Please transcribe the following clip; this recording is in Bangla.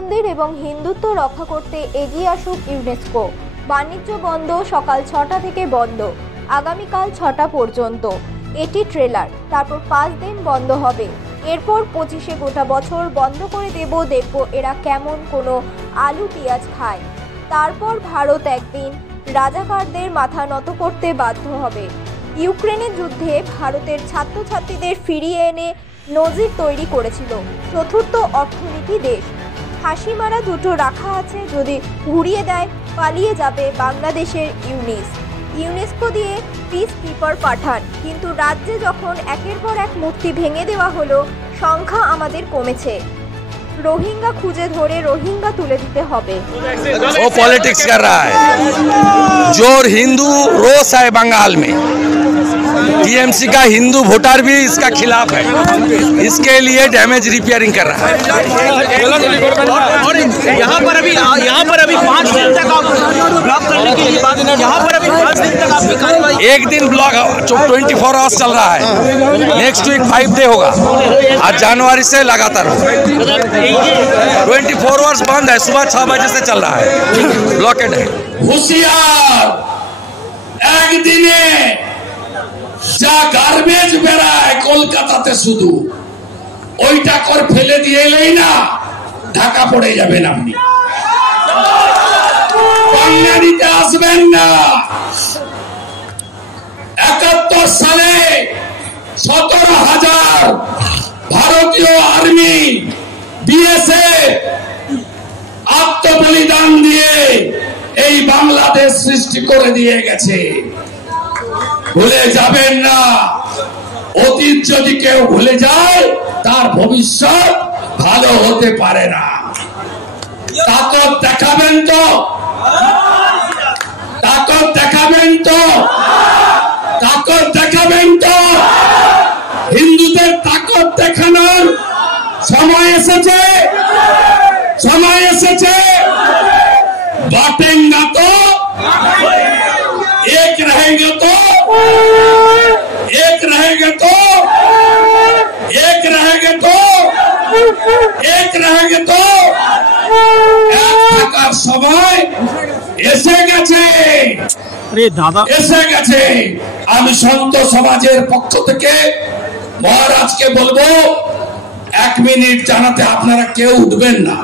মন্দির এবং হিন্দুত্ব রক্ষা করতে এগিয়ে আসুক ইউনেস্কো। বাণিজ্য বন্ধ, সকাল 6টা থেকে বন্ধ, আগামীকাল 6টা পর্যন্ত। এটি ট্রেলার। তারপর 5 দিন বন্ধ হবে। এরপর 25-এ গোটা বছর বন্ধ করে দেখব এরা কেমন কোনো আলু পেঁয়াজ খায়। তারপর ভারত একদিন রাজাকারদের মাথা নত করতে বাধ্য হবে। ইউক্রেনের যুদ্ধে ভারতের ছাত্রছাত্রীদের ফিরিয়ে এনে নজির তৈরি করেছিল চতুর্থ অর্থনীতি দেশ। হাসি মারা দুটো রাখা আছে, যদি ঘুরিয়ে দেয় পালিয়ে যাবে বাংলাদেশের ইউনেস্কো দিয়ে পিস কিপার পাঠান। কিন্তু রাজ্যে যখন একের পর এক মূর্তি ভেঙে দেওয়া হলো, সংখ্যা আমাদের কমেছে। रोहिंगा खुजे धरे रोहिंगा तुले दीते हबे। वो पॉलिटिक्स कर रहा है। जो हिंदू रोष है बंगाल में, टीएमसी का हिंदू वोटर भी इसका खिलाफ है, इसके लिए डैमेज रिपेयरिंग कर रहा है। और यहाँ पर अभी 5 दिन तक ब्लॉक करने के लिए यहाँ पर अभी 5 दिन तक आपकी कार्रवाई, एक दिन ब्लॉक 24 आवर्स चल रहा है। नेक्स्ट वीक 5 डे होगा। आज जनवरी से लगातार 24 आवर्स बंद है। सुबह 6 बजे से चल रहा है, ब्लॉकेड है। হুঁশিয়ার, একদিনে যা গার্বেজ বেরায় কলকাতাতে শুধু ওইটা করে ফেলে দিয়ে এলেই না ঢাকা পড়ে যাবেন আপনি। বাঙালিতে আসবেন না। 71 সালে 17,000 ভারতীয় আর্মি বিএসএফ আত্মবলিদান দিয়ে এই বাংলাদেশ সৃষ্টি করে দিয়ে গেছে। ভুলে যাবেন না। অতীত যদি কেউ ভুলে যায় তার ভবিষ্যৎ ভালো হতে পারে না। তাকত দেখাবেন তো, তাকত দেখাবেন তো, তাকত দেখাবেন তো। হিন্দুদের তাকত দেখানোর সময় এসেছে, সময় এসেছে। बांटेंगे तो एक रहेंगे तो एक रहेंगे तो एक रहेंगे तो एक रहेंगे तो এক থাকার সময় এসে গেছে, এসে গেছে। আমি সন্ত সমাজের পক্ষ থেকে মহারাজকে বলবো 1 মিনিট জানাতে আপনারা কেউ উঠবেন না।